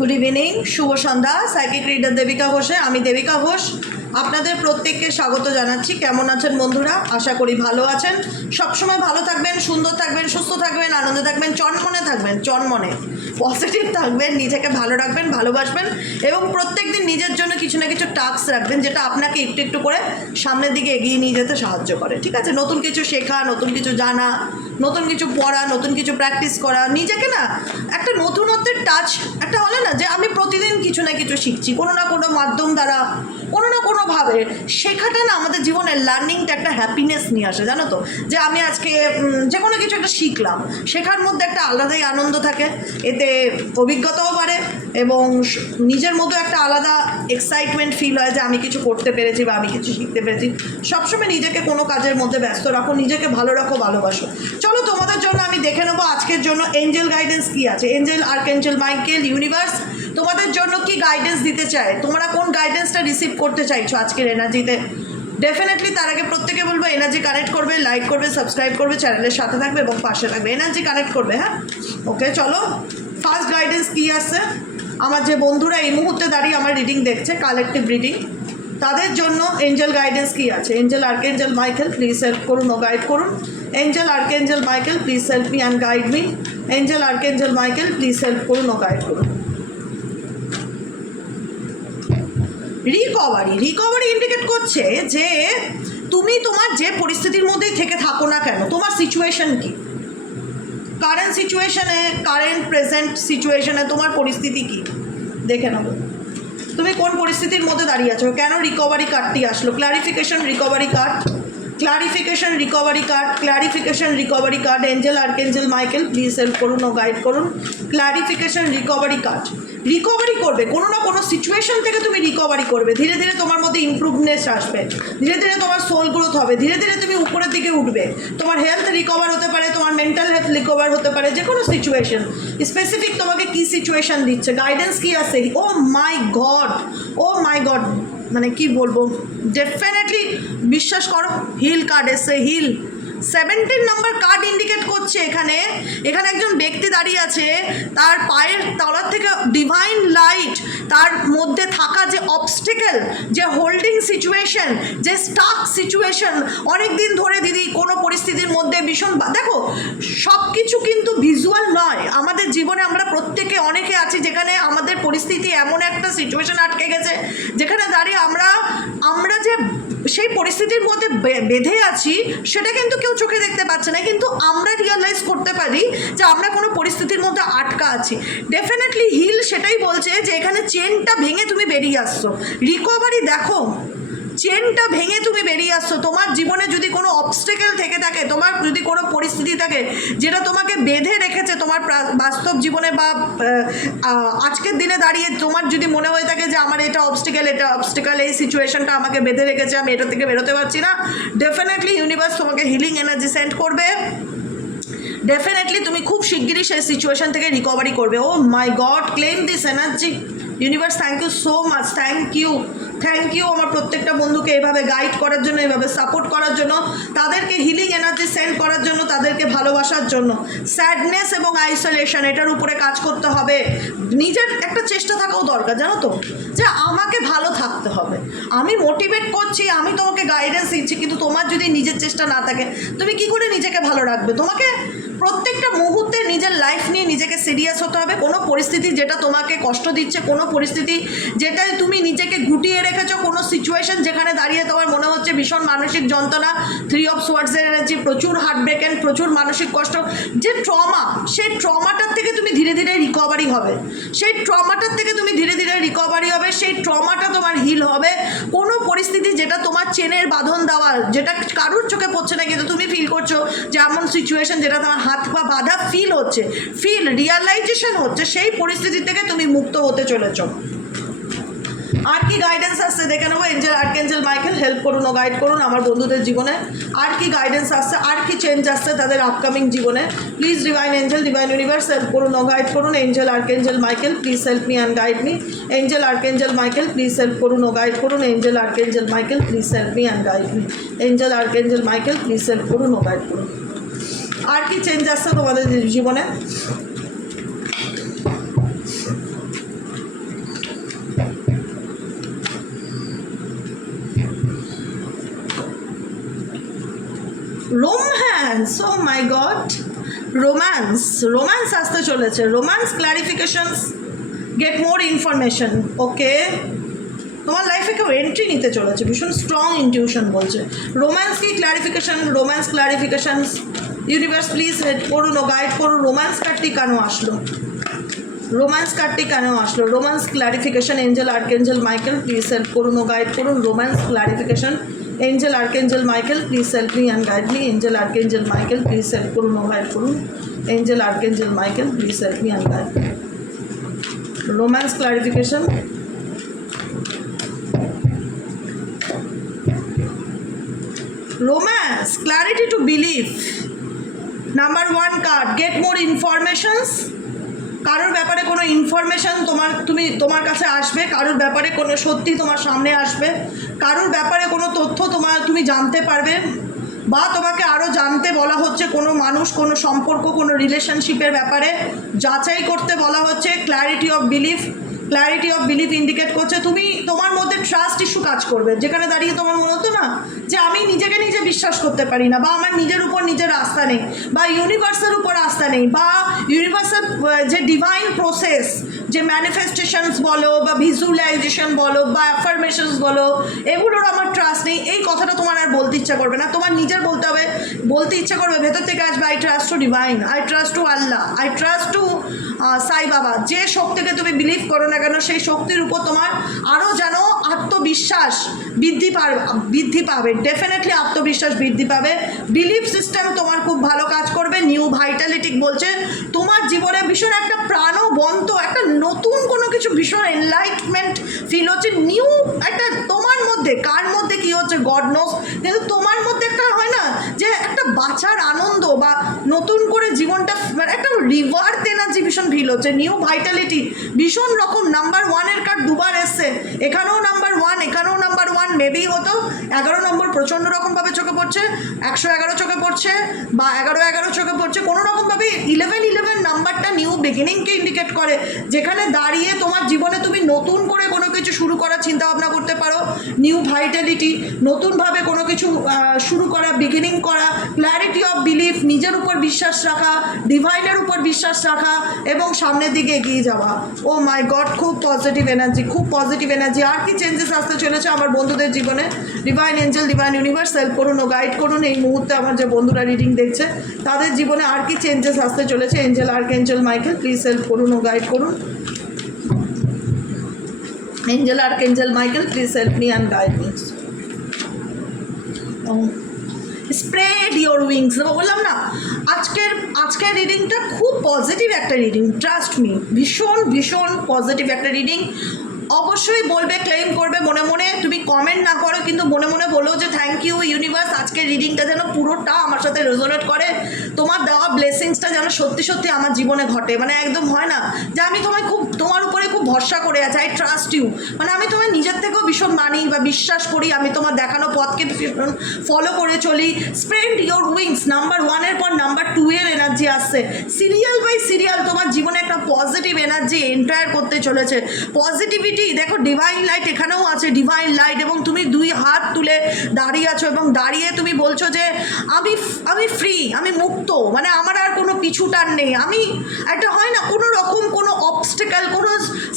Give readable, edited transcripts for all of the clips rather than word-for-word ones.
Good evening, শুভ সন্ধ্যা। Psychic reader Devika ঘোষে, আমি দেবিকা ঘোষ আপনাদের প্রত্যেককে স্বাগত জানাচ্ছি। কেমন আছেন বন্ধুরা? আশা করি ভালো আছেন। সবসময় ভালো থাকবেন, সুন্দর থাকবেন, সুস্থ থাকবেন, আনন্দে থাকবেন, চনমনে থাকবেন, চনমনে পজিটিভ থাকবেন, নিজেকে ভালো রাখবেন, ভালোবাসবেন এবং প্রত্যেক দিন নিজের জন্য কিছু না কিছু টাস্ক রাখবেন যেটা আপনাকে একটু একটু করে সামনের দিকে এগিয়ে নিয়ে যেতে সাহায্য করে। ঠিক আছে? নতুন কিছু শেখা, নতুন কিছু জানা, নতুন কিছু পড়া, নতুন কিছু প্র্যাকটিস করা, নিজেকে না একটা নতুনত্বের টাচ একটা হলে না যে আমি প্রতিদিন কিছু না কিছু শিখছি, কোনো না কোনো মাধ্যম দ্বারা, কোনো না কোনোভাবে শেখাটা না আমাদের জীবনের লার্নিংটা একটা হ্যাপিনেস নিয়ে আসে, জানো তো? যে আমি আজকে যে কোনো কিছু একটা শিখলাম, শেখার মধ্যে একটা আলাদাই আনন্দ থাকে, এতে অভিজ্ঞতাও বাড়ে এবং নিজের মধ্যে একটা আলাদা এক্সাইটমেন্ট ফিল হয় যে আমি কিছু করতে পেরেছি বা আমি কিছু শিখতে পেরেছি। সবসময় নিজেকে কোনো কাজের মধ্যে ব্যস্ত রাখো, নিজেকে ভালো রাখো, ভালোবাসো। চলো তোমাদের জন্য আমি দেখে নেবো আজকের জন্য এঞ্জেল গাইডেন্স কী আছে। এঞ্জেল, আর্কএঞ্জেল মাইকেল, ইউনিভার্স তোমাদের জন্য কি গাইডেন্স দিতে চায়, তোমরা কোন গাইডেন্সটা রিসিভ করতে চাইছো আজকের এনার্জিতে। ডেফিনেটলি তার আগে প্রত্যেকে বলবো এনার্জি কানেক্ট করবে, লাইক করবে, সাবস্ক্রাইব করবে, চ্যানেলের সাথে থাকবে এবং পাশে থাকবে। এনার্জি কানেক্ট করবে, হ্যাঁ? ওকে, চলো ফার্স্ট গাইডেন্স কী আসছে আমার যে বন্ধুরা এই মুহূর্তে দাঁড়িয়ে আমার রিডিং দেখছে, কালেকটিভ রিডিং, তাদের জন্য এঞ্জেল গাইডেন্স কী আছে। Angel, archangel Michael please help করুন ও গাইড করুন। Angel, archangel Michael please help me and guide me. Angel, archangel Michael please help করুন ও গাইড করুন। রিকভারি ইন্ডিকেট করছে যে তুমি তোমার যে পরিস্থিতির মধ্যেই থেকে থাকো না কেন, তোমার সিচুয়েশন কি, কারেন্ট সিচুয়েশনে, কারেন্ট প্রেজেন্ট সিচুয়েশনে তোমার পরিস্থিতি কি দেখে নেবো। তুমি কোন পরিস্থিতির মধ্যে দাঁড়িয়ে আছো, কেন রিকভারি কার্ডটি আসলো। Clarification recovery card, clarification recovery card, clarification recovery card. Angel, archangel Michael please help করুন ও গাইড করুন। ক্লারিফিকেশন রিকভারি কার্ড, রিকভারি করবে কোনো না কোনো সিচুয়েশন থেকে, তুমি রিকভারি করবে, ধীরে ধীরে তোমার মধ্যে ইমপ্রুভনেস আসবে, ধীরে ধীরে তোমার সোল গ্রোথ হবে, ধীরে ধীরে তুমি উপরের দিকে উঠবে। তোমার হেলথ রিকভার হতে পারে, তোমার মেন্টাল হেলথ রিকভার হতে পারে, যে কোনো সিচুয়েশন। স্পেসিফিক তোমাকে কী সিচুয়েশন দিচ্ছে, গাইডেন্স কী আছে। ও my god, O my god, মানে কি বলবো, ডেফিনেটলি বিশ্বাস করো হিল কার্ড এসছে। হিল 17 নম্বর কার্ড ইন্ডিকেট করছে এখানে একজন ব্যক্তি দাঁড়িয়ে আছে, তার পায়ের তলার থেকে ডিভাইন লাইট, তার মধ্যে থাকা যে অবস্টেকেল, যে হোল্ডিং সিচুয়েশন, যে স্টাক সিচুয়েশন, অনেক দিন ধরে দিদি কোনো পরিস্থিতির মধ্যে ভীষণ, দেখো সব কিছু কিন্তু ভিজুয়াল নয় আমাদের জীবনে। আমরা প্রত্যেকে অনেকে আছি যেখানে আমাদের পরিস্থিতি এমন একটা সিচুয়েশন আটকে গেছে যেখানে দাঁড়িয়ে আমরা যে সেই পরিস্থিতির মধ্যে বেঁধে আছি সেটা কিন্তু কেউ চোখে দেখতে পাচ্ছে না, কিন্তু আমরা রিয়েলাইজ করতে পারি যে আমরা কোনো পরিস্থিতির মধ্যে আটকা আছি। ডেফিনেটলি হিল সেটাই বলছে যে এখানে চেনটা ভেঙে তুমি বেরিয়ে আসছো। রিকভারি দেখো, চেনটা ভেঙে তুমি বেরিয়ে আসছো। তোমার জীবনে যদি কোনো অবস্টেকেল থেকে থাকে, তোমার যদি কোনো পরিস্থিতি থাকে যেটা তোমাকে বেঁধে রেখেছে তোমার বাস্তব জীবনে বা আজকের দিনে দাঁড়িয়ে তোমার যদি মনে হয়ে থাকে যে আমার এটা অবস্টেকেল, এই সিচুয়েশনটা আমাকে বেঁধে রেখেছে, আমি এটা থেকে বেরোতে পারছি না, ডেফিনেটলি ইউনিভার্স তোমাকে হিলিং এনার্জি সেন্ড করবে। ডেফিনেটলি তুমি খুব শিগগিরই সেই সিচুয়েশন থেকে রিকভারি করবে। Oh my god, claim this energy. Universe thank you so much, thank you আমার প্রত্যেকটা বন্ধুকে এভাবে গাইড করার জন্য, এভাবে সাপোর্ট করার জন্য, তাদেরকে হিলিং এনার্জি সেন্ড করার জন্য, তাদেরকে ভালোবাসার জন্য। স্যাডনেস এবং আইসোলেশন, এটার উপরে কাজ করতে হবে। নিজের একটা চেষ্টা থাকাও দরকার, জানো তো, যে আমাকে ভালো থাকতে হবে। আমি মোটিভেট করছি, আমি তোমাকে গাইডেন্স দিচ্ছি, কিন্তু তোমার যদি নিজের চেষ্টা না থাকে তুমি কি করে নিজেকে ভালো রাখবে। তোমাকে প্রত্যেকটা মুহূর্তে নিজের লাইফ নিয়ে নিজেকে সিরিয়াস হতে হবে। কোনো পরিস্থিতি যেটা তোমাকে কষ্ট দিচ্ছে, কোনো পরিস্থিতি যেটায় তুমি নিজেকে গুটিয়ে রেখেছো, কোনো সিচুয়েশন যেখানে দাঁড়িয়ে তোমার মনে হচ্ছে ভীষণ মানসিক যন্ত্রণা, 3 অফ সোয়ার্ডসের এনার্জি, প্রচুর হার্টব্রেক অ্যান্ড প্রচুর মানসিক কষ্ট, যে ট্রমা, সেই ট্রমাটার থেকে তুমি ধীরে ধীরে রিকভারি হবে, সেই ট্রমাটার থেকে তুমি ধীরে ধীরে রিকভারি হবে, সেই ট্রমাটা তোমার হিল হবে। কোনো পরিস্থিতি যেটা তোমার চেনের বাঁধন দেওয়ার, যেটা কারুর চোখে পড়ছে না কিন্তু তুমি ফিল করছো যে এমন সিচুয়েশন যেটা তোমার হাত পা বাঁধা ফিল হচ্ছে, রিয়ালাইজেশন হচ্ছে, সেই পরিস্থিতি থেকে তুমি মুক্ত হতে চলেছো। আর কি গাইডেন্স আসছে দেখে নেবো। এঞ্জেল, আর্কএঞ্জেল মাইকেল হেল্প করুন ও গাইড করুন আমার বন্ধুদের জীবনে। আর কি গাইডেন্স আসছে, আর কি চেঞ্জ আসছে তাদের আপকামিং জীবনে। Please divine angel, divine universe help করুন ও গাইড করুন। Angel, archangel Michael please help me and guide me. Angel, archangel Michael please help করুন ও গাইড করুন। Angel, archangel Michael please help me and guide me. Angel, archangel Michael please help করুন ও guide করুন। আর কি change আসছে তোমাদের জীবনে। Romance, oh my god, romance আসতে চলেছে, romance clarifications, get more information. Okay, তোমার লাইফে কেউ এন্ট্রি নিতে চলেছে, ভীষণ স্ট্রং ইনটিউশন বলছে। রোম্যান্স কি clarification, romance clarifications, universe please help করুন ও গাইড করুন। রোম্যান্স কার্ডটি কেন আসলো, রোম্যান্স কার্ডটি কেন আসলো? Romance clarification, angel archangel Michael please help করুন ও গাইড করুন। Romance clarification, angel archangel Michael please help me and guide me. Angel archangel Michael please help করুন ও গাইড করুন। Angel archangel Michael please help me and guide. Romance clarification, romance, clarity to believe. Number 1 card, get more informations. কারোর ব্যাপারে কোনো information তোমার কাছে আসবে, কারোর ব্যাপারে কোনো সত্যি তোমার সামনে আসবে, কারোর ব্যাপারে কোনো তথ্য তুমি জানতে পারবে, বা তোমাকে আরও জানতে বলা হচ্ছে কোনো মানুষ, কোনো সম্পর্ক, কোনো রিলেশনশিপের ব্যাপারে যাচাই করতে বলা হচ্ছে। ক্ল্যারিটি অফ বিলিফ ইন্ডিকেট করছে তোমার মধ্যে ট্রাস্ট ইস্যু কাজ করবে, যেখানে দাঁড়িয়ে তোমার মনে হতো না যে আমি নিজেকে নিজে বিশ্বাস করতে পারি না, বা আমার নিজের উপর নিজের আস্থা নেই, বা ইউনিভার্সের উপর আস্থা নেই, বা ইউনিভার্সের যে ডিভাইন প্রসেস, যে ম্যানিফেস্টেশনস বলো বা ভিজুয়ালাইজেশন বলো বা অ্যাফার্মেশনস বলো, এগুলোর আমার ট্রাস্ট নেই, এই কথাটা তোমার আর বলতে ইচ্ছা করবে না। তোমার নিজের বলতে ইচ্ছা করবে, ভেতর থেকে আসবে I trust to divine, I trust to Allah, I trust to Sai Baba. যে শক্তিকে তুমি বিলিভ করো না কেন, সেই শক্তির উপর তোমার আরও যেন আত্মবিশ্বাস বৃদ্ধি পাবে। ডেফিনেটলি আত্মবিশ্বাস বৃদ্ধি পাবে। বিলিফ সিস্টেম তোমার খুব ভালো কাজ করবে। নিউ ভাইটালিটি বলছে তোমার জীবনে ভীষণ একটা প্রাণবন্ত, একটা নতুন কোনো কিছু, ভীষণ এনলাইটমেন্ট ফিল হচ্ছে। নিউ একটা তোমার মধ্যে, কার মধ্যে কী হচ্ছে গড নোস, কিন্তু তোমার মধ্যে একটা হয় না যে একটা বাঁচার আনন্দ, বা নতুন করে জীবনটা একটা রিভার্থ এনার্জি ভীষণ ফিল হচ্ছে। নিউ ভাইটালিটি ভীষণ রকম। নাম্বার 1-এর কার্ড দুবার এসছে, এখানেও নাম্বার 1, এখানেও নাম্বার 1, মেবি হতো 11 নম্বর প্রচণ্ড রকমভাবে চোখে পড়ছে, 111 চোখে পড়ছে, বা 11-11 চোখে পড়ছে। কোনো রকমভাবে 11-11 নাম্বারটা নিউ বিগিনিংকে ইন্ডিকেট করে, যেখানে দাঁড়িয়ে তোমার জীবনে তুমি নতুন করে কোনো কিছু শুরু করার চিন্তাভাবনা করতে পারো। নিউ ভাইটালিটি, নতুনভাবে কোনো কিছু শুরু করা, বিগিনিং করা। ক্ল্যারিটি অফ বিলিফ, নিজের উপর বিশ্বাস রাখা, ডিভাইনের উপর বিশ্বাস রাখা এবং সামনের দিকে এগিয়ে যাওয়া। ও মাই গড, খুব পজিটিভ এনার্জি, খুব পজিটিভ এনার্জি। আর কি চেঞ্জেস আসতে চলেছে আমার বন্ধুদের জীবনে? Divine angel, divine universe help করুন ও গাইড করুন। এই মুহূর্তে আমার যে বন্ধুরা রিডিং দেখছে তাদের জীবনে আর কি চেঞ্জেস আসতে চলেছে? Angel archangel Michael please help করুন ও গাইড করুন। Angel archangel Michael please help me and guide me. Spread your wings. বললাম না, আজকের রিডিংটা খুব পজিটিভ একটা রিডিং, ট্রাস্ট মি, ভীষণ পজিটিভ একটা রিডিং। অবশ্যই বলবে, ক্লেম করবে মনে মনে, তুমি কমেন্ট না করো কিন্তু মনে মনে বলো যে থ্যাংক ইউ ইউনিভার্স, আজকের রিডিংটা যেন পুরোটা আমার সাথে রেজোনেট করে, তোমার দেওয়া ব্লেসিংসটা যেন সত্যি আমার জীবনে ঘটে। মানে একদম হয় না যে আমি তোমার উপরে খুব ভরসা করে আছি, আই ট্রাস্ট ইউ, মানে আমি তোমার নিজের থেকেও ভীষণ মানি বা বিশ্বাস করি, আমি তোমার দেখানো পথকে ভীষণ ফলো করে চলি। স্প্রেড ইয়োর উইংস, নাম্বার 1-এর পর নাম্বার 2-এর এনার্জি আসছে, সিরিয়াল বাই সিরিয়াল তোমার জীবনে একটা পজিটিভ এনার্জি এন্টার করতে চলেছে। পজিটিভিটি দেখো, ডিভাইন লাইট এখানেও আছে, ডিভাইন লাইট, এবং তুমি 2 হাত তুলে দাঁড়িয়ে আছো এবং দাঁড়িয়ে তুমি বলছো যে আমি ফ্রি, আমি মুক্ত, মানে আমার আর কোনো পিছু টান নেই। আমি একটা হয় না কোনো রকম কোনো অবস্টেকেল, কোনো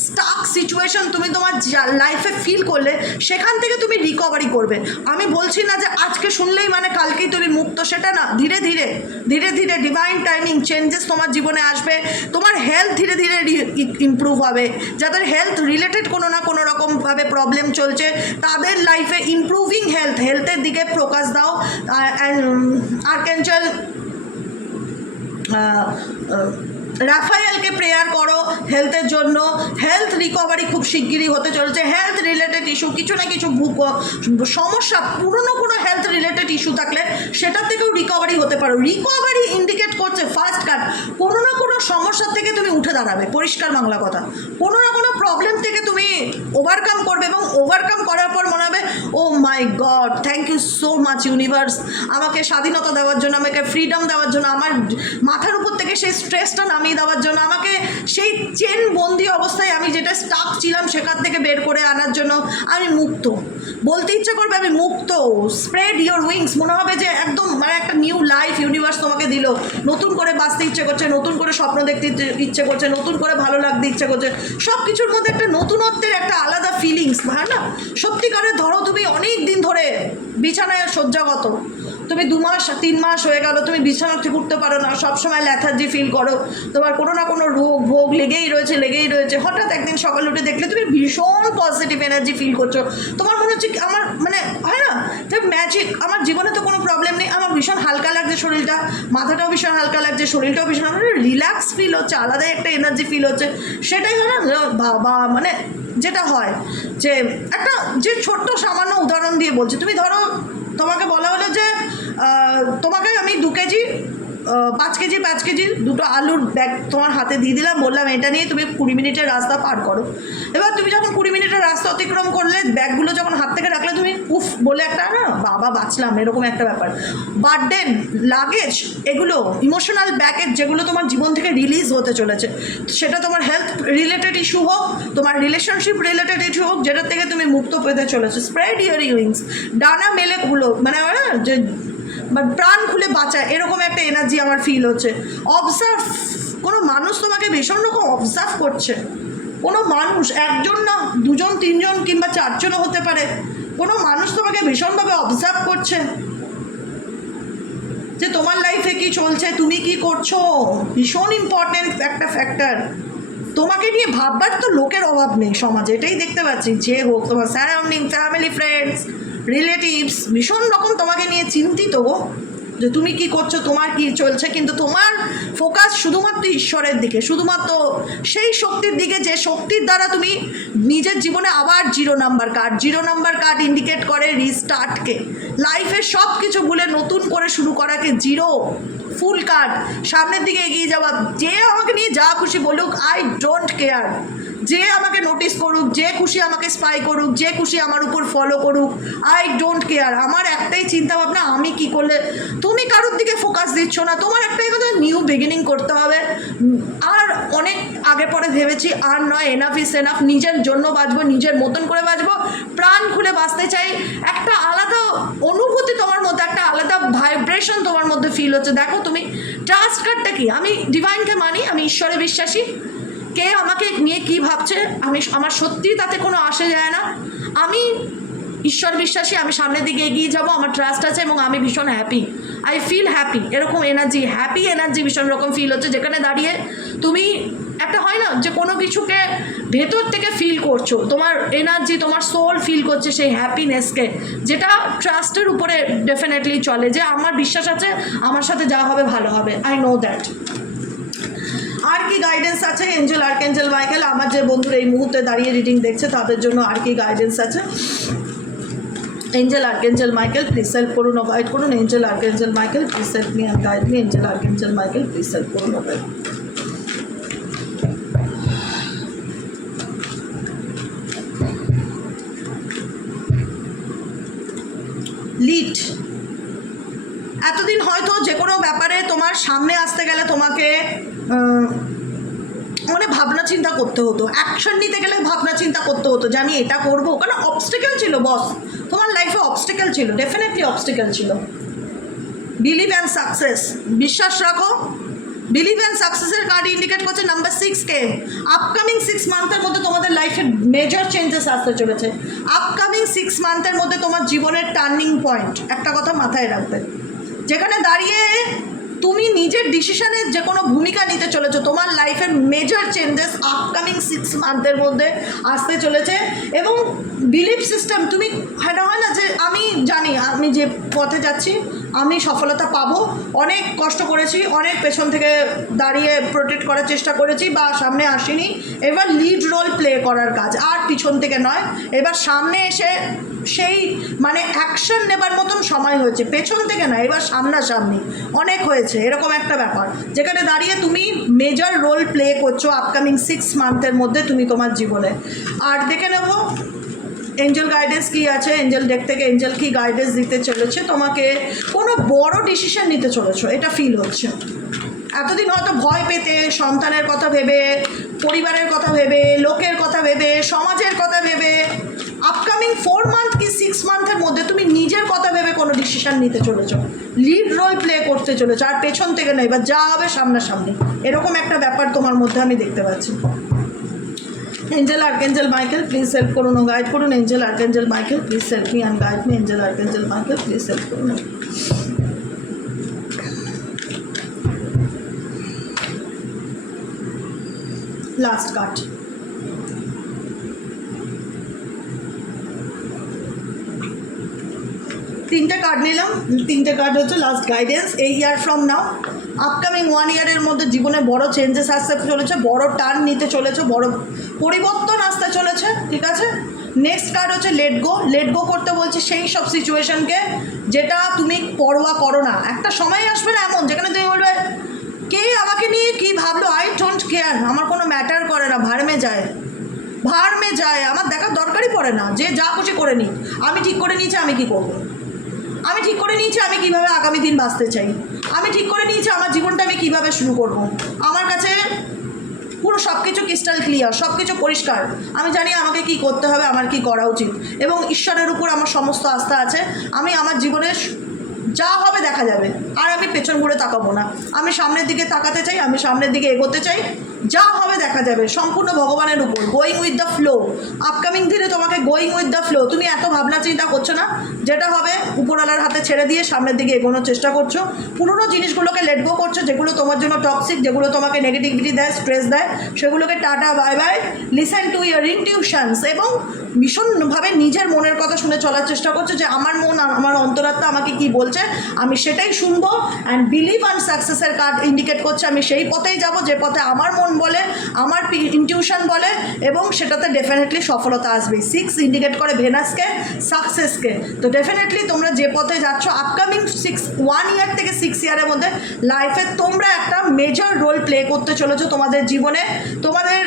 স্টাক সিচুয়েশন তুমি তোমার লাইফে ফিল করলে সেখান থেকে তুমি রিকভারি করবে। আমি বলছি না যে আজকে শুনলেই মানে কালকেই তুমি মুক্ত, সেটা না। ধীরে ধীরে ডিভাইন টাইমিং চেঞ্জেস তোমার জীবনে আসবে। তোমার হেলথ ধীরে ধীরে ইমপ্রুভ হবে। যাদের হেলথ রিলেটেড কোনো না কোনো রকমভাবে প্রবলেম চলছে তাদের লাইফে ইমপ্রুভিং হেলথের দিকে ফোকাস দাও। আর্কএঞ্জেল রাফায়েলকে প্রেয়ার করো হেলথের জন্য। হেলথ রিকভারি খুব শিগগিরই হতে চলেছে। হেলথ রিলেটেড ইস্যু, কিছু না কিছু সমস্যা, পুরনো কোনো হেলথ রিলেটেড ইস্যু থাকলে সেটার থেকেও রিকভারি হতে পারো। রিকভারি ইন্ডিকেট করছে ফার্স্ট কার্ড, কোনো না কোনো সমস্যার থেকে তুমি উঠে দাঁড়াবে, পরিষ্কার বাংলা কথা। কোনো না কোনো প্রবলেম থেকে তুমি ওভারকাম করবে, এবং ওভারকাম করার পর মনে হবে oh my god, thank you so much universe, আমাকে স্বাধীনতা দেওয়ার জন্য, আমাকে ফ্রিডম দেওয়ার জন্য, আমার মাথার উপর থেকে সেই স্ট্রেসটা নামিয়ে দেওয়ার জন্য, আমাকে সেই চেন বন্দি অবস্থায় আমি যেটা স্টাক ছিলাম সেখান থেকে বের করে আনার জন্য আমি মুক্ত। বলতে ইচ্ছে করবে আমি মুক্ত, স্প্রেড ইওর উইংস, মনে হবে যে একদম মানে একটা নিউ লাইফ ইউনিভার্স তোমাকে দিল, নতুন করে বাঁচতে ইচ্ছে করছে, নতুন করে স্বপ্ন দেখতে ইচ্ছে করছে, নতুন করে ভালো লাগতে ইচ্ছে করছে, সব কিছুর মধ্যে একটা নতুনত্বের একটা আলাদা ফিলিংস, হ্যাঁ না? সত্যিকারের ধরো তুমি অনেক দিন ধরে বিছানায় শয্যাগত, তুমি 2 মাস 3 মাস হয়ে গেল তুমি বিছানা থেকে উঠতে পারো না, সবসময় ল্যাথার্জি ফিল করো, তোমার কোনো না কোনো রোগ ভোগ লেগেই রয়েছে, হঠাৎ একদিন সকালে উঠে দেখলে তুমি ভীষণ পজিটিভ এনার্জি ফিল করছো, তোমার মনে হচ্ছে আমার মানে হয় না ম্যাজিক, আমার জীবনে তো কোনো প্রবলেম নেই, আমার ভীষণ হালকা লাগছে শরীরটা, মাথাটাও ভীষণ হালকা লাগছে, শরীরটাও ভীষণ রিল্যাক্স ফিল হচ্ছে, আলাদাই একটা এনার্জি ফিল হচ্ছে, সেটাই হয় না বাবা, মানে যেটা হয় যে একটা যে ছোট্ট সামান্য উদাহরণ দিয়ে বলছি, তুমি ধরো তোমাকে বলা হলো যে তোমাকে আমি 2 কেজি 5 কেজি দুটো আলুর ব্যাগ তোমার হাতে দিয়ে দিলাম, বললাম এটা নিয়ে তুমি 20 মিনিটের রাস্তা পার করো। এবার তুমি যখন 20 মিনিটের রাস্তা অতিক্রম করলে, ব্যাগগুলো যখন হাত থেকে রাখলে, তুমি উফ বলে একটা না বাবা বাঁচলাম এরকম একটা ব্যাপার। বার্ডেন, লাগেজ, এগুলো ইমোশনাল ব্যাগেজ যেগুলো তোমার জীবন থেকে রিলিজ হতে চলেছে, সেটা তোমার হেলথ রিলেটেড ইস্যু হোক, তোমার রিলেশনশিপ রিলেটেড ইস্যু হোক, যেটার থেকে তুমি মুক্ত পেতে চলেছো, স্প্রেড ইওর উইংস, ডানা মেলে গুলো মানে যে প্রাণ খুলে বাঁচায়, এরকম একটা এনার্জি আমার ফিল হচ্ছে। অবজার্ভ, কোনো মানুষ তোমাকে ভীষণ রকম অবজার্ভ করছে, কোনো মানুষ, একজন না, 2 জন 3 জন কিংবা 4 জনও হতে পারে, কোনো মানুষ তোমাকে ভীষণভাবে অবজার্ভ করছে যে তোমার লাইফে কি চলছে, তুমি কি করছো, ভীষণ ইম্পর্টেন্ট একটা ফ্যাক্টর। তোমাকে নিয়ে ভাববার তো লোকের অভাব নেই সমাজে, এটাই দেখতে পাচ্ছি, যে হোক তোমার সারাউন্ডিং, ফ্যামিলি, ফ্রেন্ডস, রিলেটিভস ভীষণ রকম তোমাকে নিয়ে চিন্তিত গো, যে তুমি কি করছো, তোমার কি চলছে, কিন্তু তোমার ফোকাস শুধুমাত্র ঈশ্বরের দিকে, শুধুমাত্র সেই শক্তির দিকে যে শক্তির দ্বারা তুমি নিজের জীবনে আবার 0 নাম্বার কার্ড ইন্ডিকেট করে রিস্টার্টকে, লাইফের সব কিছু ভুলে নতুন করে শুরু করাকে, 0 ফুল কার্ড, সামনের দিকে এগিয়ে যাওয়া, যে আমাকে নিয়ে যা খুশি বলুক আই ডোন্ট কেয়ার, যে আমাকে নোটিস করুক, যে খুশি আমাকে স্পাই করুক, যে খুশি আমার উপর ফলো করুক, আই ডোন্ট কেয়ার, আমার একটাই চিন্তা ভাবনা, আমি কি করলে, তুমি কারোর দিকে ফোকাস দিচ্ছ না, তোমার একটাই কথা, নিউ বিগিনিং করতে হবে। আর অনেক আগে পরে ভেবেছি, আর নয়, এনাফ ইস এনাফ, নিজের জন্য বাঁচবো, নিজের মতন করে বাঁচবো, প্রাণ খুলে বাঁচতে চাই, একটা আলাদা অনুভূতি তোমার মধ্যে, একটা আলাদা ভাইব্রেশন তোমার মধ্যে ফিল হচ্ছে। দেখো তুমি ট্রাস্ট কার্ডটা কি, আমি ডিভাইনকে মানি, আমি ঈশ্বরে বিশ্বাসী, কে আমাকে নিয়ে কী ভাবছে আমার সত্যি তাতে কোনো আসে যায় না, আমি ঈশ্বর বিশ্বাসী, আমি সামনের দিকে এগিয়ে যাব, আমার ট্রাস্ট আছে এবং আমি ভীষণ হ্যাপি, আই ফিল হ্যাপি, এরকম এনার্জি, হ্যাপি এনার্জি ভীষণ রকম ফিল হচ্ছে, যেখানে দাঁড়িয়ে তুমি একটা হয় না যে কোনো কিছুকে ভেতর থেকে ফিল করছো, তোমার এনার্জি, তোমার সোল ফিল করছে সেই হ্যাপিনেসকে, যেটা ট্রাস্টের উপরে ডেফিনেটলি চলে, যে আমার বিশ্বাস আছে আমার সাথে যা হবে ভালো হবে, আই নো দ্যাট। আর কি গাইডেন্স আছে এঞ্জেল আর্কেঞ্জেল মাইকেল, আমার যে বন্ধুরা এই মুহূর্তে দাঁড়িয়ে রিডিং দেখছে তাদের জন্য আর কি গাইডেন্স আছে? Angel archangel Michael please help করুন, গাইড করুন, angel archangel Michael please help me and guide me, angel archangel Michael please help করুন, গাইড। লিড, এতদিন হয়তো যে কোনো ব্যাপারে তোমার সামনে আসতে গেলে তোমাকে মানে ভাবনা চিন্তা করতে হতো, অ্যাকশন নিতে গেলে ভাবনা চিন্তা করতে হতো যে আমি এটা করবো, কারণ অবস্টেকেল ছিল বস, তোমার লাইফে অবস্টেকেল ছিল, ডেফিনেটলি অবস্টেকেল ছিল। বিলিভ অ্যান্ড সাকসেস, বিশ্বাস রাখো, বিলিভ অ্যান্ড সাকসেসের কার্ড ইন্ডিকেট করছে নাম্বার 6কে, আপকামিং 6 মান্থের মধ্যে তোমাদের লাইফে মেজর চেঞ্জেস আসতে চলেছে, আপকামিং 6 মান্থের মধ্যে তোমার জীবনের টার্নিং পয়েন্ট, একটা কথা মাথায় রাখবে, যেখানে দাঁড়িয়ে তুমি নিজের ডিসিশনের যে কোনো ভূমিকা নিতে চলেছো, তোমার লাইফের মেজর চেঞ্জেস আপকামিং 6 মান্থের মধ্যে আসতে চলেছে। এবং বিলিভ সিস্টেম, তুমি হয় না যে আমি জানি আমি যে পথে যাচ্ছি আমি সফলতা পাবো, অনেক কষ্ট করেছি, অনেক পেছন থেকে দাঁড়িয়ে প্রোটেক্ট করার চেষ্টা করেছি বা সামনে আসিনি, এবার লিড রোল প্লে করার কাজ, আর পিছন থেকে নয়, এবার সামনে এসে সেই মানে অ্যাকশন নেবার মতন সময় হয়েছে, পেছন থেকে না, এবার সামনাসামনি অনেক হয়েছে, এরকম একটা ব্যাপার, যেখানে দাঁড়িয়ে তুমি মেজর রোল প্লে করছো আপকামিং 6 মান্থের মধ্যে তুমি তোমার জীবনে। আর দেখে নেব এঞ্জেল গাইডেন্স কী আছে, এঞ্জেল ডেক থেকে এঞ্জেল কী গাইডেন্স দিতে চলেছে তোমাকে, কোনো বড় ডিসিশন নিতে চলেছো এটা ফিল হচ্ছে। এতদিন হয়তো ভয় পেতে, সন্তানের কথা ভেবে, পরিবারের কথা ভেবে, লোকের কথা ভেবে, সমাজের কথা ভেবে, আপকামিং 4 মান্থ কি 6 পজিশন নিতে চলেছো, লিড রোল প্লে করতে চলেছো, আর পেছন থেকে নয়, এবার যা হবে সামনাসামনি, এরকম একটা ব্যাপার তোমার মধ্যে আমি দেখতে পাচ্ছি। Angel archangel Michael please help করুন ও গাইড করুন। Angel archangel Michael please help me and guide me. Angel archangel Michael please help করুন। লাস্ট কার্ড, তিনটে কার্ড নিলাম, তিনটে কার্ড হচ্ছে লাস্ট গাইডেন্স। এই ইয়ার ফ্রম নাও, আপকামিং 1 ইয়ারের মধ্যে জীবনে বড় চেঞ্জেস আসতে চলেছে, বড় টার্ন নিতে চলেছে, বড় পরিবর্তন আসতে চলেছে, ঠিক আছে। নেক্সট কার্ড হচ্ছে লেট গো। লেট গো করতে বলছে সেই সব সিচুয়েশনকে যেটা তুমি পরোয়া করো না। একটা সময় আসবে না এমন যেখানে তুমি বলবে কে আমাকে নিয়ে কী ভাবলো, আই ডোন্ট কেয়ার, আমার কোনো ম্যাটার করে না, ভাড়মে যায়, ভাড়মে যায়, আমার দেখার দরকারই পড়ে না, যে যা খুশি করে নিই, আমি ঠিক করে নিয়েছি আমি কী করবো, আমি ঠিক করে নিয়েছি আমি কীভাবে আগামী দিন বাঁচতে চাই, আমি ঠিক করে নিয়েছি আমার জীবনটা আমি কীভাবে শুরু করব। আমার কাছে পুরো সব কিছু ক্রিস্টাল ক্লিয়ার, সব কিছু পরিষ্কার, আমি জানি আমাকে কি করতে হবে, আমার কি করা উচিত, এবং ঈশ্বরের উপর আমার সমস্ত আস্থা আছে। আমি আমার জীবনে যা হবে দেখা যাবে, আর আমি পেছন ঘুরে তাকাবো না, আমি সামনের দিকে তাকাতে চাই, আমি সামনের দিকে এগোতে চাই, যা হবে দেখা যাবে, সম্পূর্ণ ভগবানের উপর, going with the flow. Upcoming দিনে তোমাকে গোয়িং উইথ দ্য ফ্লো, তুমি এত ভাবনা চিন্তা করছো না, যেটা হবে উপরওয়ালার হাতে ছেড়ে দিয়ে সামনের দিকে এগোনোর চেষ্টা করছো, পুরোনো জিনিসগুলোকে লেট গো করছো, যেগুলো তোমার জন্য টক্সিক, যেগুলো তোমাকে নেগেটিভিটি দেয়, স্ট্রেস দেয়, সেগুলোকে tata bye bye, listen to your intuitions, এবং ভীষণভাবে নিজের মনের কথা শুনে চলার চেষ্টা করছো, যে আমার মন, আমার অন্তরাত্মা আমাকে কি বলছে আমি সেটাই শুনবো। অ্যান্ড বিলিভ অ্যান্ড সাকসেসের কার্ড ইন্ডিকেট করছে আমি সেই পথেই যাব যে পথে আমার মন বলে, আমার ইনটিউশন বলে, এবং সেটাতে ডেফিনেটলি সফলতা আসবে। 6 ইন্ডিকেট করে ভেনাসকে, সাকসেসকে। তো ডেফিনেটলি তোমরা যে পথে যাচ্ছ আপকামিং 1 ইয়ার থেকে 6 ইয়ারের মধ্যে লাইফে তোমরা একটা মেজর রোল প্লে করতে চলেছো তোমাদের জীবনে। তোমাদের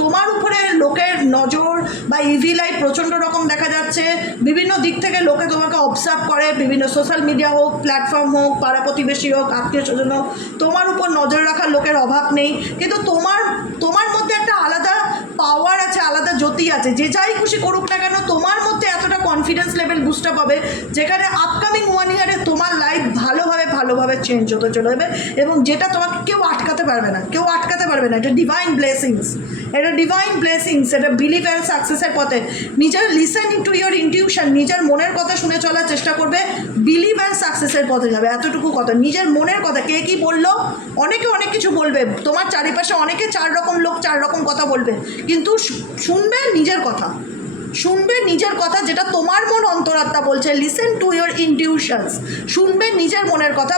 তোমার উপরে লোকের নজর বা ইভি লাইট প্রচণ্ড রকম দেখা যাচ্ছে, বিভিন্ন দিক থেকে লোকে তোমাকে অবজার্ভ করে, বিভিন্ন সোশ্যাল মিডিয়া হোক, প্ল্যাটফর্ম হোক, পাড়া প্রতিবেশী হোক, আত্মীয় স্বজন হোক, তোমার উপর নজর রাখার লোকের অভাব নেই, কিন্তু তোমার মধ্যে একটা আলাদা পাওয়ার আছে, আলাদা জ্যোতি আছে, যে যাই খুশি করুক না কেন তোমার মধ্যে এতটা কনফিডেন্স লেভেল বুস্ট আপ হবে, যেখানে আপকামিং 1 ইয়ারে তোমার লাইফ ভালোভাবে চেঞ্জ হতে চলবে, এবং যেটা তোমাকে কেউ আটকাতে পারবে না, কেউ আটকাতে পারবে না। এটা ডিভাইন ব্লেসিংস, এটা ডিভাইন ব্লেসিংস, এটা বিলিভ অ্যান্ড সাকসেসের পথে নিজের লিসেন টু ইয়োর ইনটিউশন, নিজের মনের কথা শুনে চলার চেষ্টা করবে, বিলিভ অ্যান্ড সাকসেসের পথে যাবে। এতটুকু কথা, নিজের মনের কথা, কে কী বললো, অনেকে অনেক কিছু বলবে, তোমার চারিপাশে অনেকে 4 রকম লোক 4 রকম কথা বলবে, কিন্তু শুনবে নিজের কথা, শুনবে নিজের কথা, যেটা তোমার মন অন্তরাত্মা বলছে। লিসেন টু ইয়োর ইনটিউশনস, শুনবে নিজের মনের কথা,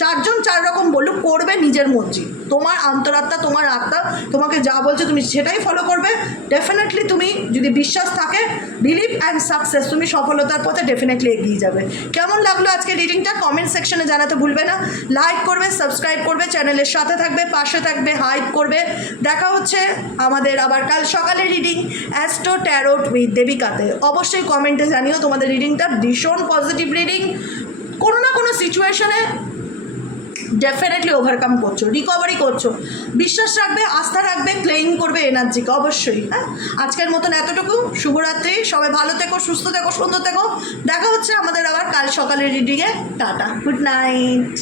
4 জন 4 রকম বলুক, করবে নিজের মর্জি, তোমার অন্তরাত্মা, তোমার আত্মা তোমাকে যা বলছে তুমি সেটাই ফলো করবে। ডেফিনেটলি তুমি যদি বিশ্বাস থাকে, বিলিভ অ্যান্ড সাকসেস, তুমি সফলতার পথে ডেফিনেটলি এগিয়ে যাবে। কেমন লাগলো আজকে রিডিংটা কমেন্ট সেকশনে জানাতে ভুলবে না। লাইক করবে, সাবস্ক্রাইব করবে, চ্যানেলের সাথে থাকবে, পাশে থাকবে, হাইপ করবে। দেখা হচ্ছে আমাদের আবার কাল সকালে রিডিং অ্যাস্ট্রো ট্যারোট উইথ দেবিকাতে। অবশ্যই কমেন্টে জানিও তোমাদের রিডিংটা ভীষণ পজিটিভ রিডিং, কোনো না কোনো সিচুয়েশনে ডেফিনেটলি ওভারকাম করছো, রিকভারি করছো, বিশ্বাস রাখবে, আস্থা রাখবে, ক্লেইম করবে এনার্জিকে অবশ্যই। হ্যাঁ, আজকের মতন এতটুকু, শুভরাত্রি, সবাই ভালো থেকো, সুস্থ থেকো, সুন্দর থেকো। দেখা হচ্ছে আমাদের আবার কাল সকালের রিডিংয়ে। Tata, good night.